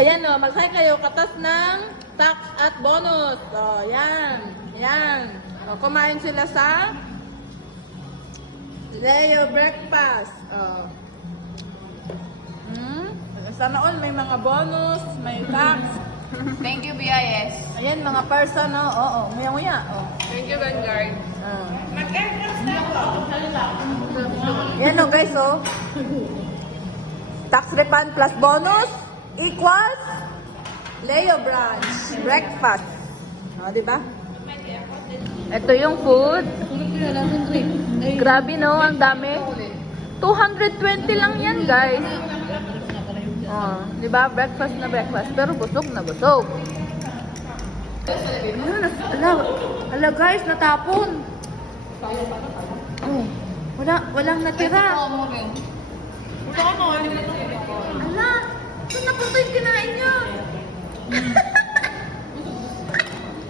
Ayan o, magsahin kayo katas ng tax at bonus. O, yan. Yan. O, kumain sila sa Leo breakfast. O. Hmm? Sana all may mga bonus, may tax. Thank you, BIS. Ayan, mga person, no? Oo, nguya-nguya. O. Thank you, Vanguard. Ah. Yan o guys, oh. Tax refund plus bonus equals Leo branch breakfast. O, di ba? Ito yung food. Grabe no, ang dami. 220 lang yan, guys. Oh, di ba? Breakfast na breakfast, pero busog na busog. Ala, ala guys, natapon. Oh, wala, walang natira. Saan napunta yung kinain niya?